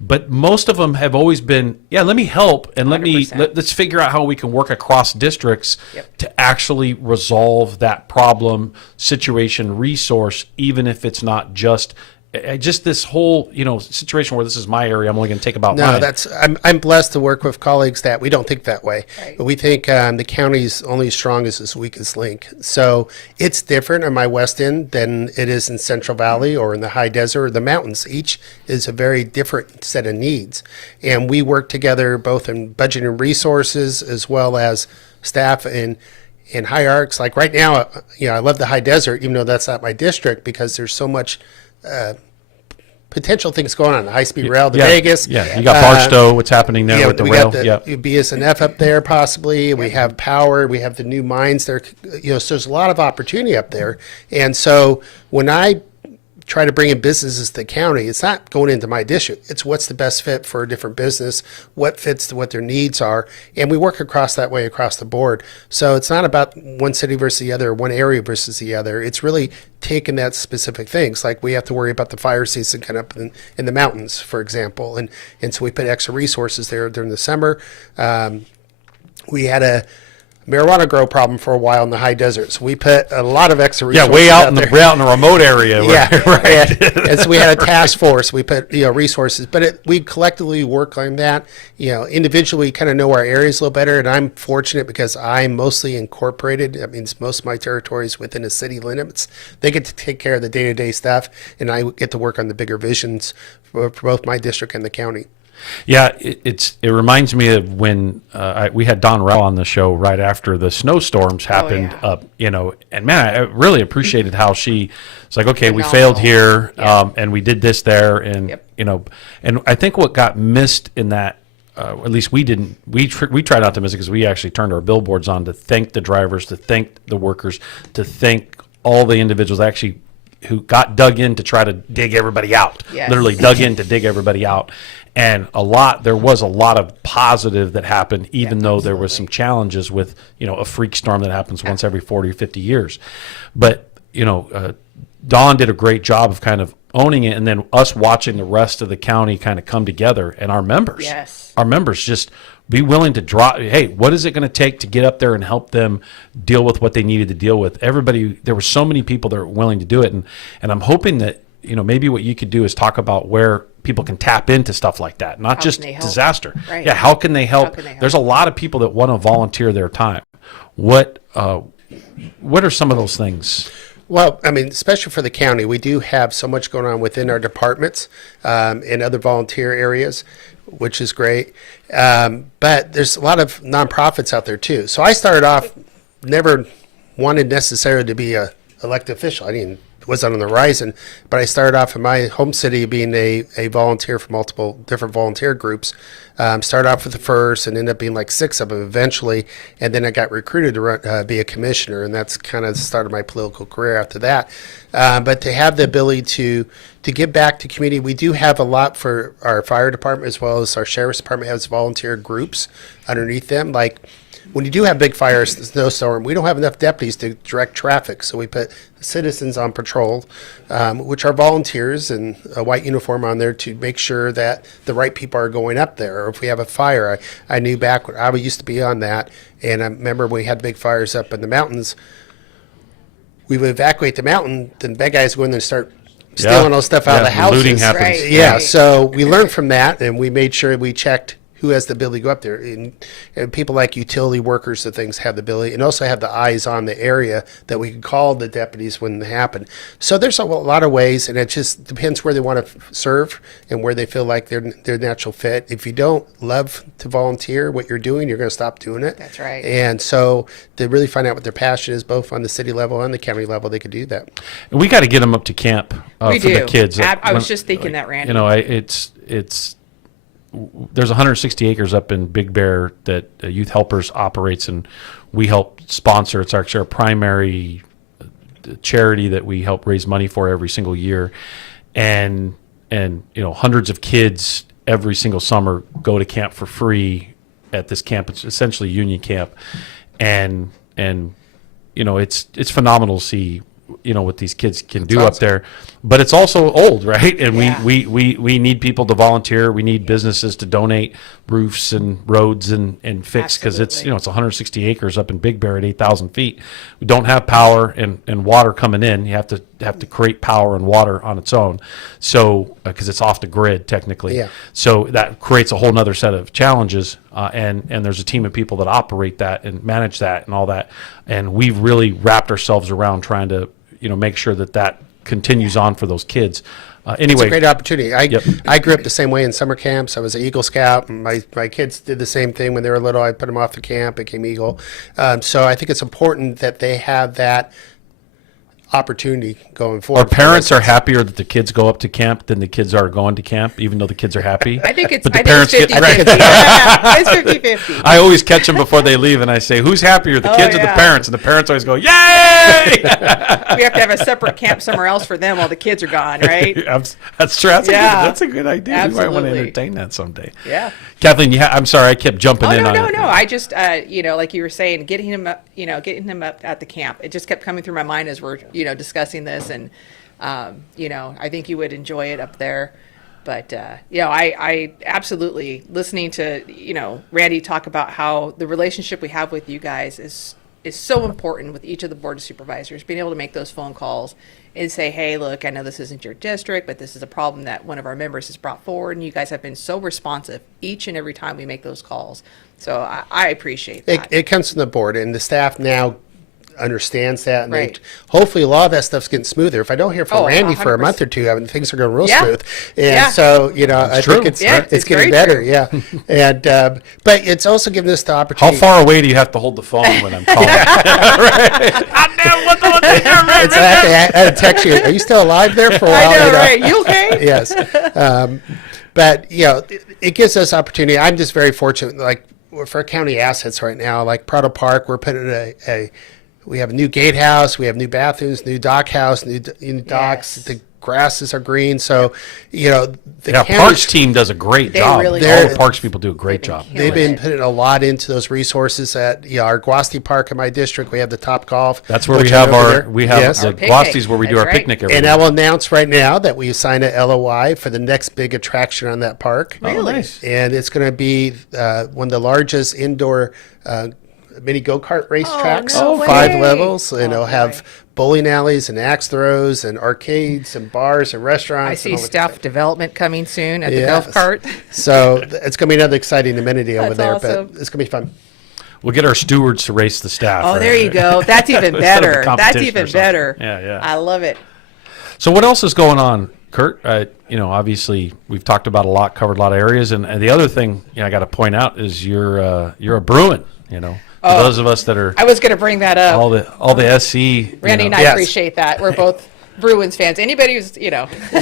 But most of them have always been, let me help and let's figure out how we can work across districts to actually resolve that problem, situation, resource, even if it's not just this whole situation where this is my area. I'm only going to take about mine. I'm blessed to work with colleagues that we don't think that way. Right. But we think the county's only as strong as its weakest link. So it's different in my West End than it is in Central Valley or in the high desert or the mountains. Each is a very different set of needs, and we work together both in budgeting resources as well as staff and hierarchs. Like right now, I love the high desert, even though that's not my district, because there's so much potential things going on, the high-speed rail to Yeah, Vegas. Yeah, you got Barstow, what's happening there with the we rail. got the BSNF up there possibly. We have power. We have the new mines there. So there's a lot of opportunity up there. And so when I try to bring in businesses to the county, it's not going into my district. It's what's the best fit for a different business, what fits to what their needs are. And we work across that way across the board. So it's not about one city versus the other, one area versus the other. It's really taking that specific things. Like we have to worry about the fire season kind of up in the mountains, for example. And so we put extra resources there during the summer. We had a marijuana grow problem for a while in the high desert. So we put a lot of extra resources way out in there. way out in the remote area. Yeah, right. and so we had a task force. We put resources, but we collectively work on that. Individually, we kind of know our areas a little better. And I'm fortunate because I'm mostly incorporated. That means most of my territory is within the city limits. They get to take care of the day-to-day stuff, and I get to work on the bigger visions for both my district and the county. Yeah, it reminds me of when we had Don Rao on the show right after the snowstorms happened up, and man, I really appreciated how she was like, okay, we failed here, and we did this there, and and I think what got missed in that, at least we didn't, we tried not to miss it because we actually turned our billboards on to thank the drivers, to thank the workers, to thank all the individuals actually who got dug in to try to dig everybody out, literally dug in to dig everybody out. And there was a lot of positive that happened, even though there was some challenges with, a freak storm that happens once every 40 or 50 years. But, Dawn did a great job of kind of owning it, and then us watching the rest of the county kind of come together, and our members just be willing to draw, hey, what is it going to take to get up there and help them deal with what they needed to deal with? There were so many people that were willing to do it. And I'm hoping that, maybe what you could do is talk about where people can tap into stuff like that, not just disaster. Right. Yeah. How can they help? There's a lot of people that want to volunteer their time. What are some of those things? Well, I mean, especially for the county, we do have so much going on within our departments and other volunteer areas, which is great. But there's a lot of nonprofits out there too. So I started off never wanted necessarily to be a elected official. Wasn't on the horizon, but I started off in my home city being a volunteer for multiple different volunteer groups. Started off with the first and ended up being like 6 of them eventually. And then I got recruited to be a commissioner, and that's kind of started my political career after that. But to have the ability to give back to community, we do have a lot for our fire department as well as our sheriff's department has volunteer groups underneath them. Like when you do have big fires, snowstorm, we don't have enough deputies to direct traffic. So we put citizens on patrol, which are volunteers in a white uniform on there to make sure that the right people are going up there. Or if we have a fire, I knew back when I used to be on that. And I remember when we had big fires up in the mountains, we would evacuate the mountain, then bad guys go in there and start stealing all stuff out of the houses. Looting happens. Right. Yeah, so we learned from that, and we made sure we checked who has the ability to go up there. And people like utility workers and things have the ability, and also have the eyes on the area that we can call the deputies when they happen. So there's a lot of ways, and it just depends where they want to serve and where they feel like they're natural fit. If you don't love to volunteer what you're doing, you're going to stop doing it. That's right. And so to really find out what their passion is, both on the city level and the county level, they could do that. And we got to get them up to camp for the kids. I was just thinking that, Randy. It's there's 160 acres up in Big Bear that Youth Helpers operates, and we help sponsor. It's actually our primary charity that we help raise money for every single year, and hundreds of kids every single summer go to camp for free at this camp. It's essentially union camp, and it's phenomenal to see what these kids can do up there, but it's also old, right? And we need people to volunteer. We need businesses to donate roofs and roads and fix, because it's 160 acres up in Big Bear at 8,000 feet. We don't have power and water coming in. You have to create power and water on its own. So because it's off the grid technically. Yeah. So that creates a whole nother set of challenges. And there's a team of people that operate that and manage that and all that. And we've really wrapped ourselves around trying to make sure that continues on for those kids. Anyway, it's a great opportunity. I grew up the same way in summer camps. I was an Eagle Scout, and my kids did the same thing when they were little. I put them off the camp, became Eagle. So I think it's important that they have that opportunity going forward. Our parents are happier that the kids go up to camp than the kids are going to camp, even though the kids are happy. I think it's, But the I think parents it's 50-50. get. Yeah, it's 50-50. I always catch them before they leave, and I say, "Who's happier, the kids or the yeah. parents?" And the parents always go, "Yay!" We have to have a separate camp somewhere else for them while the kids are gone, right? That's true. Yeah. That's a good idea. We might want to Absolutely. entertain that someday. Yeah. Kathleen, I'm sorry, I kept jumping Oh, in on no. it. I just, like you were saying, getting him up, getting him up at the camp. It just kept coming through my mind as we're, discussing this, and I think you would enjoy it up there. But I absolutely, listening to Randy talk about how the relationship we have with you guys is so important with each of the board of supervisors, being able to make those phone calls and say, hey, look, I know this isn't your district, but this is a problem that one of our members has brought forward, and you guys have been so responsive each and every time we make those calls. So I appreciate that. It comes from the board, and the staff now understands that, and Right. hopefully a lot of that stuff's getting smoother. If I don't hear from Oh, Randy for a 100%. month or two, things are going real Yeah. smooth. And Yeah. so, I true. think it's Yeah, it's it's getting very better. true. Yeah. And but it's also given us the How opportunity. far away do you have to hold the phone when I'm calling? Exactly. I had to text you. Are you still alive there for a while? I know, right? You okay? Yes. But it gives us opportunity. I'm just very fortunate. Like for our county assets right now, like Prado Park, we're putting we have a new gatehouse, we have new bathrooms, new dock house, new docks. Yes. The grasses are green, so the Yeah, county's- Parks team does a great They job. really All do. the Parks people do a great They've job. been They've been it. putting a lot into those resources at our Guasti Park in my district. We have the Top Golf. That's where we which have I know over our there. we have Yes. the Our picnic. Gloucester's where we do That's our right. picnic every And year. I will announce right now that we signed a LOI for the next big attraction on that park. Really? nice. And it's going to be one of the largest indoor mini go-kart race tracks, no 5 way. levels. And it'll boy. have bowling alleys and axe throws and arcades and bars and restaurants. I and see all that staff stuff. development coming soon at the Yes. golf cart. So it's going to be another exciting amenity over That's there, awesome. but it's going to be fun. We'll get our stewards to race the staff. Oh, right? there you go. That's even Instead of a better. That's competition or even something. better. Yeah. I love it. So what else is going on, Kurt? Obviously we've talked about a lot, covered a lot of areas, and the other thing I got to point out is you're a Bruin. For those of us that are I was going to bring that up. all the SC. Randy and I Yes. appreciate that. We're both Bruins fans. Anybody who's,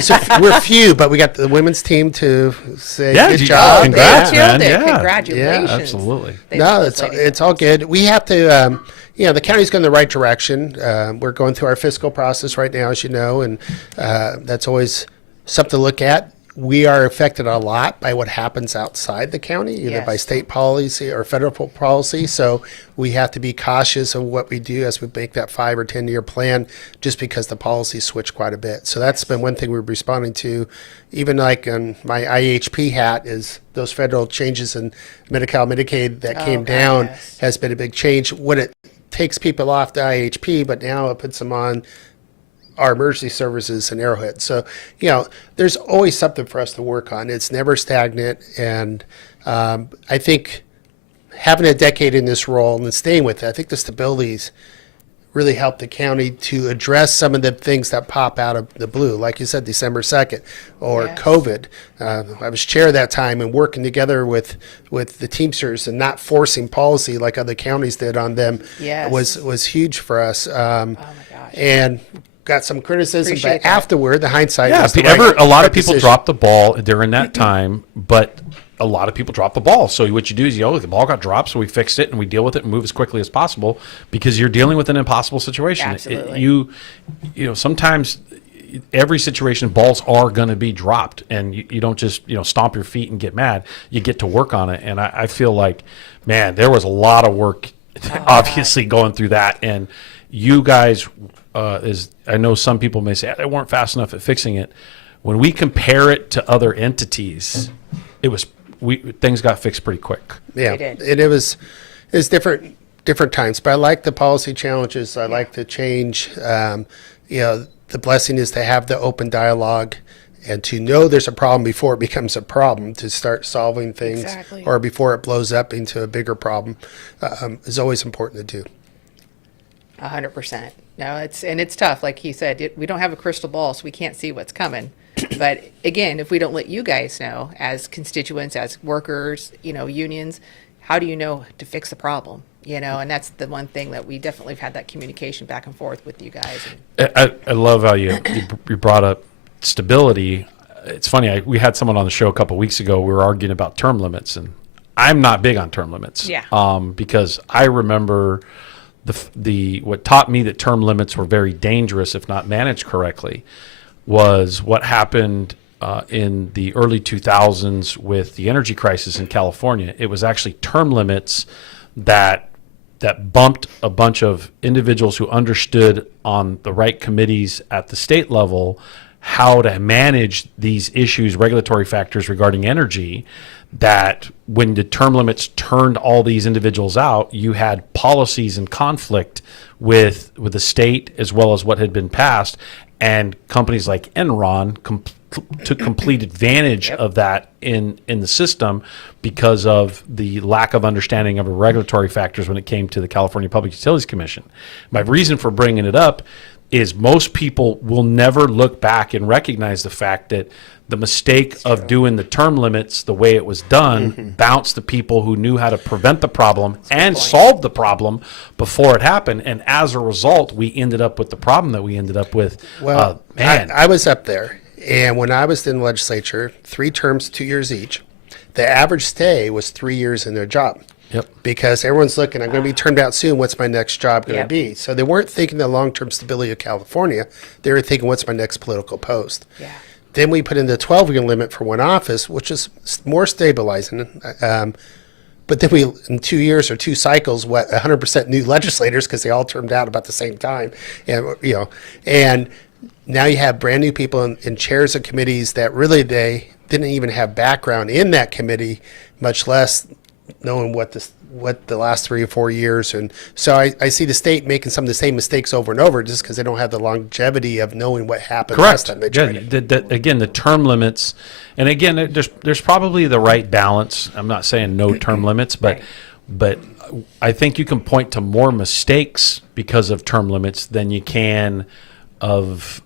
So we're few, but we got the women's team to say Yeah, good you- job. congrats, they man. killed it. Yeah. Congratulations. Yeah, absolutely. No, it's all good. We have to, the county's going the right direction. We're going through our fiscal process right now, as you know, and that's always something to look at. We are affected a lot by what happens outside the county, either by Yes. state policy or federal policy. So we have to be cautious of what we do as we make that 5 or 10-year plan, just because the policies switch quite a bit. So that's been one thing we're responding to. Even like on my IHP hat is those federal changes in Medi-Cal, Medicaid that came God, down yes. has been a big change. What it takes people off the IHP, but now it puts them on our emergency services in Arrowhead. So, there's always something for us to work on. It's never stagnant. And I think having a decade in this role and staying with it, I think the stability's really helped the county to address some of the things that pop out of the blue. Like you said, December 2nd or Yes. COVID. I was chair at that time, and working together with the Teamsters and not forcing policy like other counties did on them Yes. was huge for us. Oh my gosh. And got some criticism, Appreciate but that. afterward, the hindsight Yeah, was the a lot of right people decision. dropped the ball during that time, but a lot of people dropped the ball. So what you do is the ball got dropped, so we fixed it and we deal with it and move as quickly as possible, because you're dealing with an impossible situation. Absolutely. Sometimes every situation, balls are going to be dropped, and you don't just stomp your feet and get mad. You get to work on it, and I feel like, man, there was a lot of work, obviously going through that, and you guys. I know some people may say they weren't fast enough at fixing it. When we compare it to other entities, things got fixed pretty quick. Yeah, They did. and it was different times. But I like the policy challenges. I like the change. The blessing is to have the open dialogue and to know there's a problem before it becomes a problem, to start solving things, Exactly. or before it blows up into a bigger problem, is always important to do. 100%. No, it's tough. Like he said, we don't have a crystal ball, so we can't see what's coming. But again, if we don't let you guys know as constituents, as workers, unions, how do you know to fix the problem? and that's the one thing that we definitely have had that communication back and forth with you guys. I love how you brought up stability. It's funny. We had someone on the show a couple of weeks ago. We were arguing about term limits, and I'm not big on term limits. Yeah. Because I remember what taught me that term limits were very dangerous if not managed correctly was what happened in the early 2000s with the energy crisis in California. It was actually term limits that bumped a bunch of individuals who understood on the right committees at the state level how to manage these issues, regulatory factors regarding energy, that when the term limits turned all these individuals out, you had policies in conflict with the state as well as what had been passed, and companies like Enron took complete advantage of that in the system because of the lack of understanding of the regulatory factors when it came to the California Public Utilities Commission. My reason for bringing it up is most people will never look back and recognize the fact that the mistake of doing the term limits the way it was done bounced the people who knew how to prevent the problem and solve the problem before it happened. And as a result, we ended up with the problem that we ended up with. Well, Man. I was up there, and when I was in the legislature, 3 terms, 2 years each, the average stay was 3 years in their job. Yep. Because everyone's looking, I'm going to be turned out soon. What's my next job going to Yep. be? So they weren't thinking the long-term stability of California. They were thinking, what's my next political post? Yeah. Then we put in the 12-year limit for one office, which is more stabilizing. But then we, in 2 years or 2 cycles, 100% new legislators because they all termed out about the same time, and now you have brand new people in chairs of committees that really they didn't even have background in that committee, much less knowing what the last 3 or 4 years. And so I see the state making some of the same mistakes over and over just because they don't have the longevity of knowing what happened last Correct. time they tried it. Again, the term limits, and again, there's probably the right balance. I'm not saying no term limits, but I think you can point to more mistakes because of term limits than you can of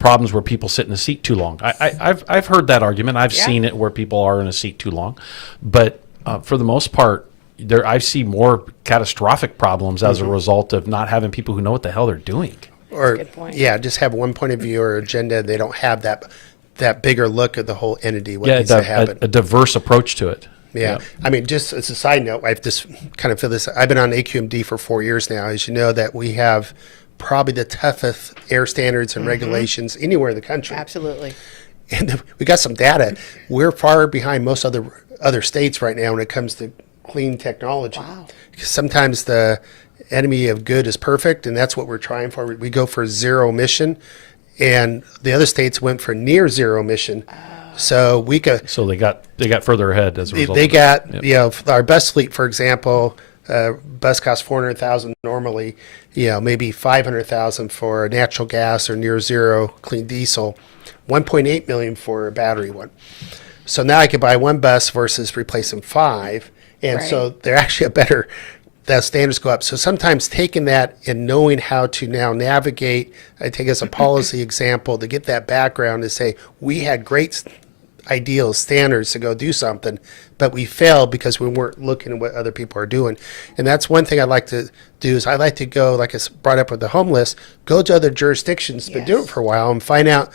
problems where people sit in a seat too long. I've heard that argument. I've seen it where people are in a seat too long, but for the most part, I see more catastrophic problems as a result of not having people who know what the hell they're doing. Or good point. just have one point of view or agenda. They don't have that bigger look at the whole entity. What Yeah, needs to happen? a diverse approach to it. Yeah. I mean, just as a side note, I've just kind of feel this. I've been on AQMD for 4 years now. As you know, that we have probably the toughest air standards and regulations anywhere in the country. Absolutely. And we got some data. We're far behind most other states right now when it comes to clean technology. Wow. Because sometimes the enemy of good is perfect, and that's what we're trying for. We go for zero emission, and the other states went for near zero emission. So we could. So they got further ahead as a result. They of that. got Yep. our bus fleet, for example. Bus costs $400,000 normally. Maybe $500,000 for a natural gas or near zero clean diesel. $1.8 million for a battery one. So now I could buy one bus versus replacing 5, and so they're actually the standards go up. So sometimes taking that and knowing how to now navigate, I take as a policy example to get that background to say we had great ideals, standards to go do something, but we failed because we weren't looking at what other people are doing. And that's one thing I like to do is I like to go, like I brought up with the homeless, go to other jurisdictions, but do it for a while and find out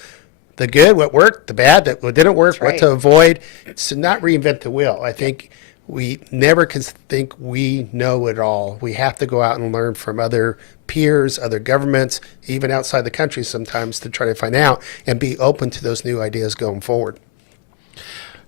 the good, what worked, the bad, what didn't work, what to avoid. So not reinvent the wheel. I think we never can think we know it all. We have to go out and learn from other peers, other governments, even outside the country sometimes to try to find out and be open to those new ideas going forward.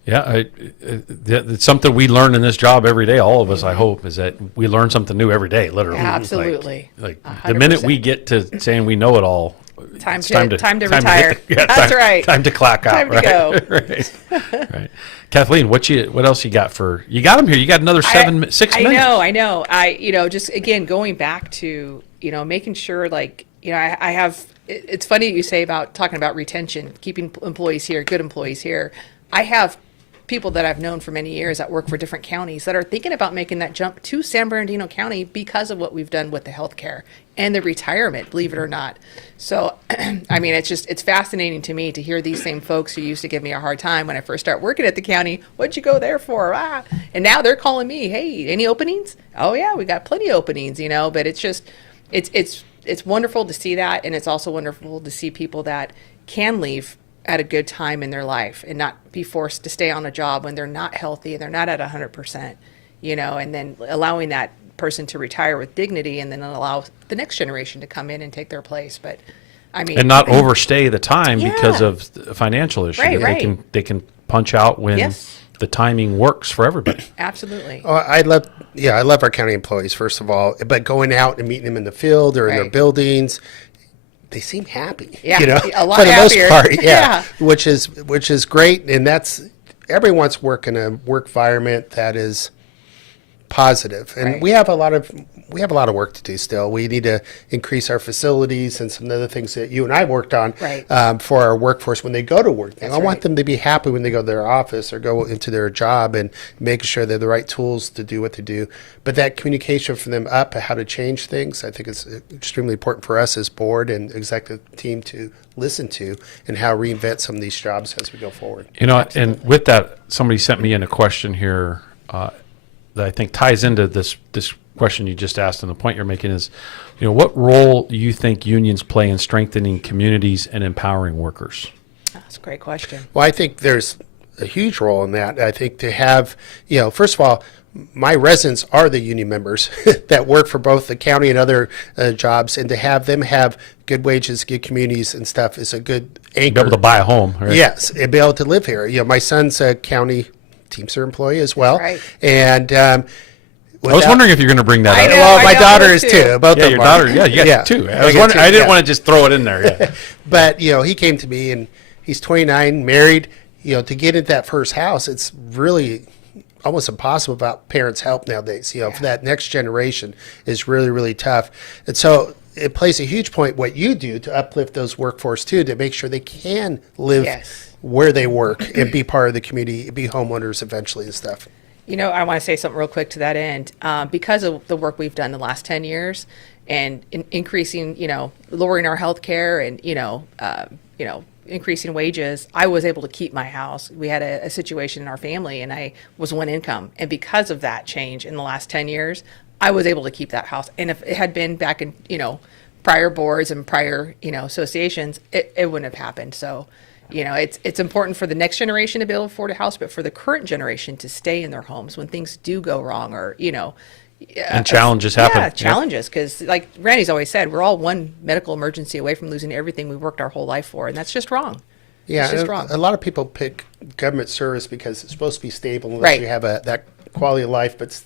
Yeah, it's something we learn in this job every day. All of us, I hope, is that we learn something new every day. Literally, Absolutely. Like the minute we get to saying we know it all, Time it's to retire. That's right. Time to clock out. Time to go. Right. Kathleen, what else you got you got them here? You got another 6 minutes. I know. Just again, going back to, making sure I have, it's funny you say about talking about retention, keeping employees here, good employees here. I have people that I've known for many years that work for different counties that are thinking about making that jump to San Bernardino County because of what we've done with the healthcare and the retirement, believe it or not. So, I mean, it's fascinating to me to hear these same folks who used to give me a hard time when I first started working at the county. What'd you go there for? And now they're calling me, hey, any openings? Oh yeah, we got plenty of openings, but it's just, it's wonderful to see that. And it's also wonderful to see people that can leave at a good time in their life and not be forced to stay on a job when they're not healthy and they're not at 100%, and then allowing that person to retire with dignity and then allow the next generation to come in and take their place. But I mean, and not overstay the time Yeah. because of the financial issue. Right. They can punch out when Yes. the timing works for everybody. absolutely. Oh, I love our county employees, first of all, but going out and meeting them in the field or in their Right. buildings, they seem happy, Yeah, a lot for the happier. most part, Yeah. which is great. And that's, everyone wants to work in a work environment that is positive. And Right. we have a lot of work to do still. We need to increase our facilities and some other things that you and I worked on Right. for our workforce when they go to work. I want right. them to be happy when they go to their office or go into their job and making sure they have the right tools to do what they do. But that communication from them up, how to change things, I think is extremely important for us as board and executive team to listen to and how reinvent some of these jobs as we go forward. And with that, somebody sent me in a question here that I think ties into this question you just asked, and the point you're making is, what role do you think unions play in strengthening communities and empowering workers? That's a great question. Well, I think there's a huge role in that. I think to have, first of all, my residents are the union members that work for both the county and other jobs, and to have them have good wages, good communities and stuff is a good Be anchor. able to buy a home, right? Yes, and be able to live here. My son's a county Teamster employee as well. right. And I was wondering if you're going to bring that I up. know. well, my her daughter is too. too. Both Yeah, of your them are. daughter. Yeah, you got two. I was got wondering, two, I didn't yeah. want to just throw it in there. Yeah. But he came to me and he's 29, married. To get into that first house, it's really almost impossible without parents' help nowadays. For that next generation is really, really tough. And so it plays a huge point what you do to uplift those workforce too, to make sure they can live Yes. where they work and be part of the community, be homeowners eventually and stuff. I want to say something real quick to that end. Because of the work we've done the last 10 years and increasing, lowering our health care and, increasing wages, I was able to keep my house. We had a situation in our family and I was one income. And because of that change in the last 10 years, I was able to keep that house. And if it had been back in, prior boards and prior, associations, it wouldn't have happened. So, it's important for the next generation to be able to afford a house, but for the current generation to stay in their homes when things do go wrong or, And challenges happen. Yeah, Yep. challenges. Because like Randy's always said, we're all one medical emergency away from losing everything we worked our whole life for. And that's just wrong. Yeah, It's just and wrong. a lot of people pick government service because it's supposed to be stable unless Right. you have that quality of life, but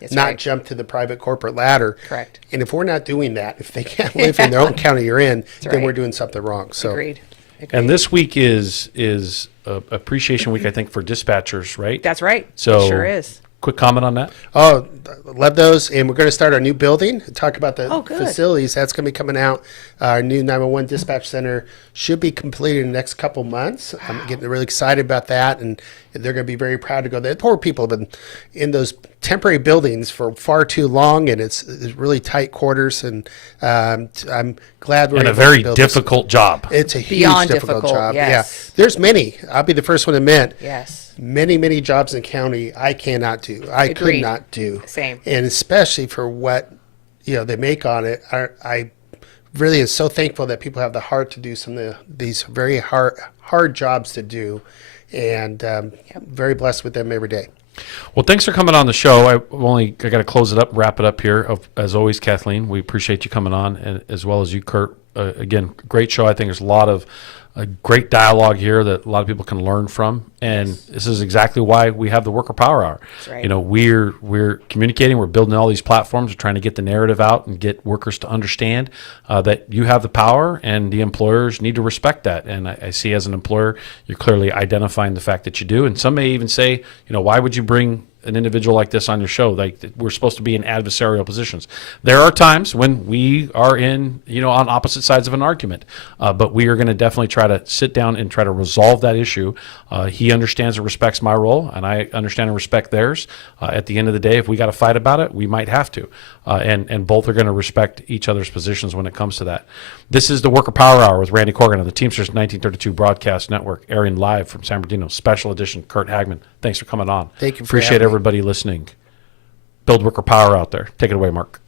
That's not right. jump to the private corporate ladder. Correct. And if we're not doing that, if they can't live in their own county you're in, then right. we're doing something wrong. So Agreed. And this week is Appreciation Week, I think, for dispatchers, right? That's right. So It sure is. quick comment on that. Oh, love those. And we're going to start our new building. Talk about the Oh, good. facilities. That's going to be coming out. Our new 911 dispatch center should be completed in the next couple months. I'm getting really excited about that. And they're going to be very proud to go there. Poor people have been in those temporary buildings for far too long. And it's really tight quarters. And I'm glad we're And a able to very build this. difficult job. It's a huge Beyond difficult difficult, job. yes. Yeah. There's many. I'll be the first one to admit. Yes. Many jobs in the county I cannot do. I could Agreed. not do. Same. And especially for what they make on it. I really am so thankful that people have the heart to do some of these very hard jobs to do, and very blessed with them every day. Well, thanks for coming on the show. I got to close it up, wrap it up here. As always, Kathleen, we appreciate you coming on, and as well as you, Curt. Again, great show. I think there's a lot of great dialogue here that a lot of people can learn from, and this is exactly why we have the Worker Power Hour. That's right. We're communicating, we're building all these platforms, we're trying to get the narrative out and get workers to understand that you have the power, and the employers need to respect that. And I see as an employer, you're clearly identifying the fact that you do. And some may even say, why would you bring an individual like this on your show. Like, we're supposed to be in adversarial positions. There are times when we are in, on opposite sides of an argument, but we are going to definitely try to sit down and try to resolve that issue. He understands and respects my role, and I understand and respect theirs. At the end of the day, if we got to fight about it, we might have to, and both are going to respect each other's positions when it comes to that. This is the Worker Power Hour with Randy Corgan of the Teamsters 1932 Broadcast Network, airing live from San Bernardino. Special edition, Curt Hagman. Thanks for coming on. Thank you for Appreciate having me. everybody listening. Build worker power out there. Take it away, Mark.